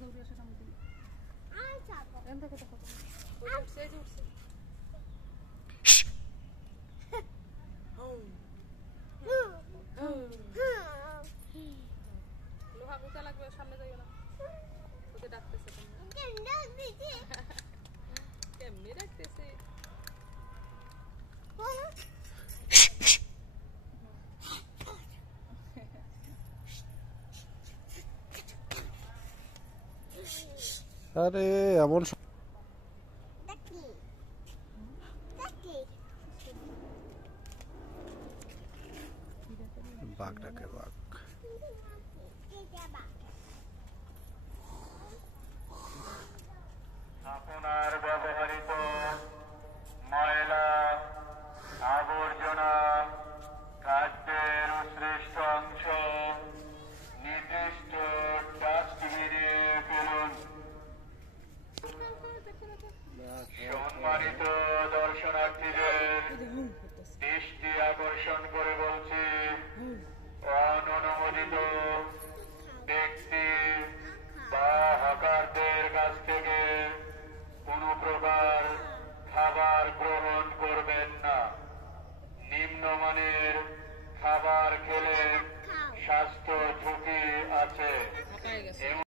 দৌড়ে আসে কেমন তুমি এখান থেকে দেখো উঠছে উঠছে লোহা গুতা লাগবে সামনে যাইও না ওকে ডাকতেছে কেমনি ডাকতেছে আরে এমন বাঘ ডাকে বাঘ আপনার ব্যবহৃত ময়লা আবর্জনা খাদ্যের উৎকৃষ্ট অংশ নির্দিষ্ট ডাস্টবিনে ফেলুন। সম্মানিত দর্শনার্থীদের দৃষ্টি আকর্ষণ করে বলছি, অননুমোদিত ব্যক্তি বা হকারদের কাছ থেকে কোনো প্রকার খাবার গ্রহণ করবেন না। নিম্নমানের খাবার খেলে স্বাস্থ্য ঝুঁকি আছে।